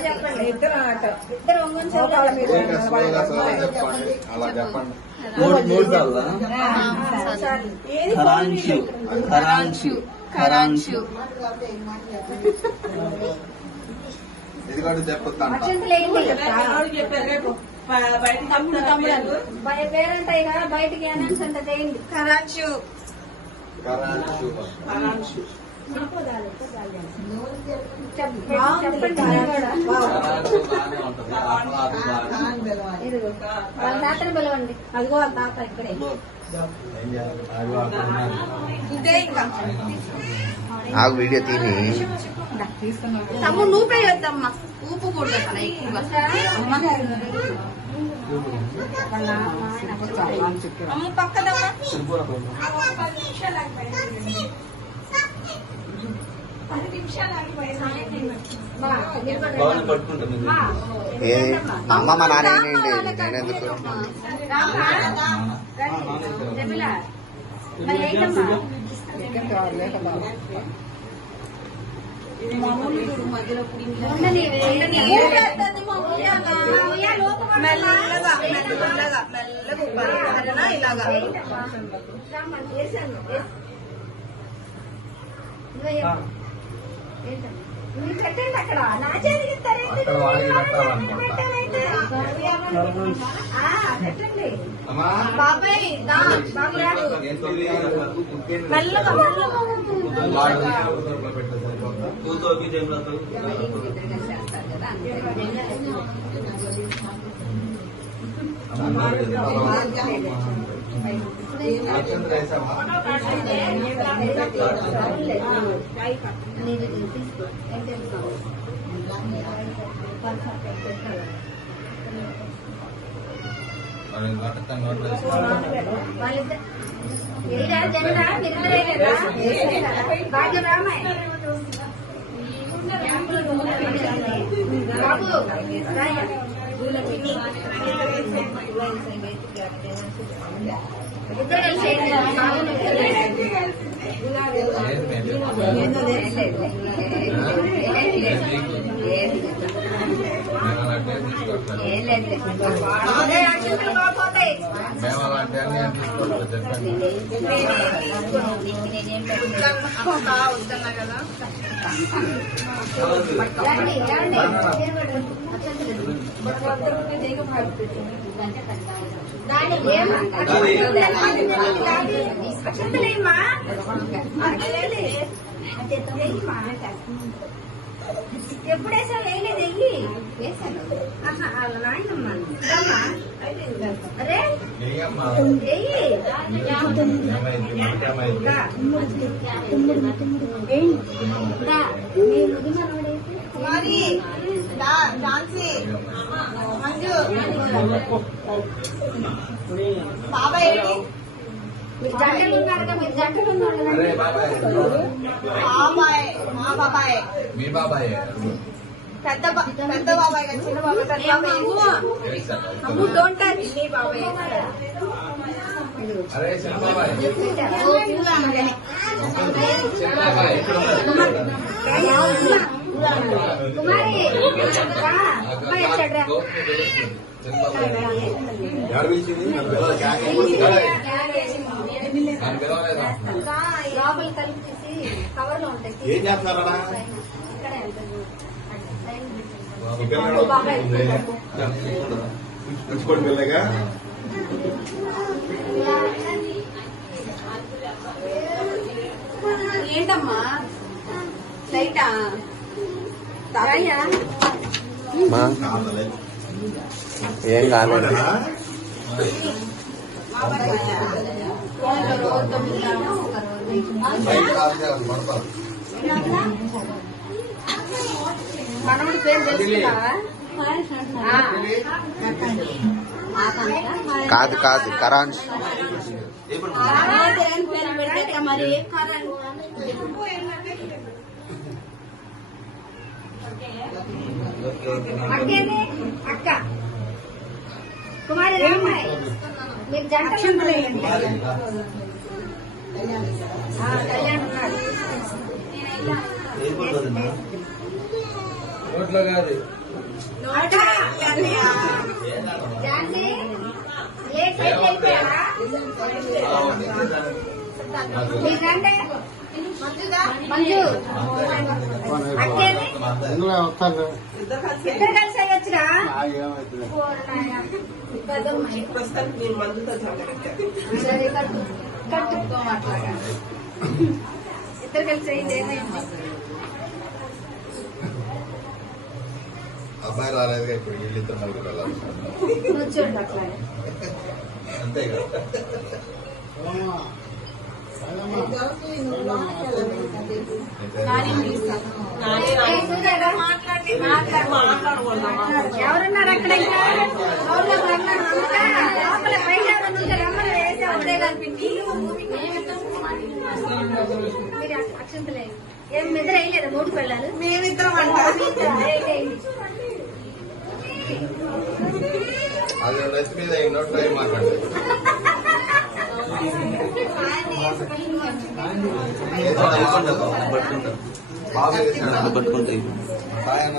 చెప్పాలి. ఇద్దరు అలా చెప్పండి. ఇది కూడా చెప్పుతాను. పేరంటాయి కదా బయటికి అనౌన్స్ అంత చేయండి. కరాచు చెప్పండి. వాళ్ళ తాతను పిలవండి. అదిగో వాళ్ళ తాత ఇక్కడే. ఆగు వీడియో తీని. తమ్ము నువ్వే వద్దమ్మా, ఊపు కూడా ఎక్కువగా పక్కదమ్మా. మా అమ్మ మా నాన్న నేనెందుకు మెల్లగా ఇలాగా పెట్టండి అక్కడ. నా చేతికి పెట్టండి బాబాయ్. మెల్లగా ఎప్పుడేసా వేయలేదు వెయ్యి వేసాను. నాయనమ్మా అరే బాబాయ్ మీరు జంటలు ఉన్నారుగా, మీరు జంటలు ఉన్నారు. బాబాయ్ మా బాబాయ్ మీ బాబాయ్ పెద్ద బాబాయ్ కదా, చిన్న బాబాయ్ పెద్ద బాబాయ్. అమ్ము డోంట్ టచ్ మీ బాబాయ్. అరే చిన్న బాబాయ్ కుమారి లోపల కలిపేసి కవర్ లో ఉంటాయి. ఏం చేస్తున్నారా? పిల్లగా ఏంటమ్మా లైటా ఏం కాలేదు. మనవుడి పేరు తెలుసుకున్నావా? కాదు కాదు కరాన్స్. పేరు పెడతా మరి. అక్క కుమారి రామాయ్ మీరు జంట నోట్లో కాదు. ఝాన్సీ, లేట్ సైడ్ వెళ్ళిపోయావా? మీరు రండి. మంజు, అక్కేది? ఇద్దరు కలిసి అయ్యొచ్చురా. సరే, కట్టు అట్లాగా. ఇద్దరు కలిసి అయ్యింది ఏమైంది? అబ్బాయి రాలేదుగా ఇప్పుడు వీళ్ళిద్దరు నలుగురు వెళ్ళాలి. నువ్వు చూడు అట్లాగే. అంతే కదా. ఎవరున్నారు అక్కడ? ఇంకా లోపల బయట రమ్మని వేసి అప్పుడే కనిపించి మీరు అక్షంతలే ఏం నిద్ర వేయలేదు. 3 పెళ్ళాలు మేమిద్దరం అది నెత్తి మీద ఈ నోట్లో ఏం మాట్లాడలేదు. బాగా పట్టుకుంటాయి. సాయన్న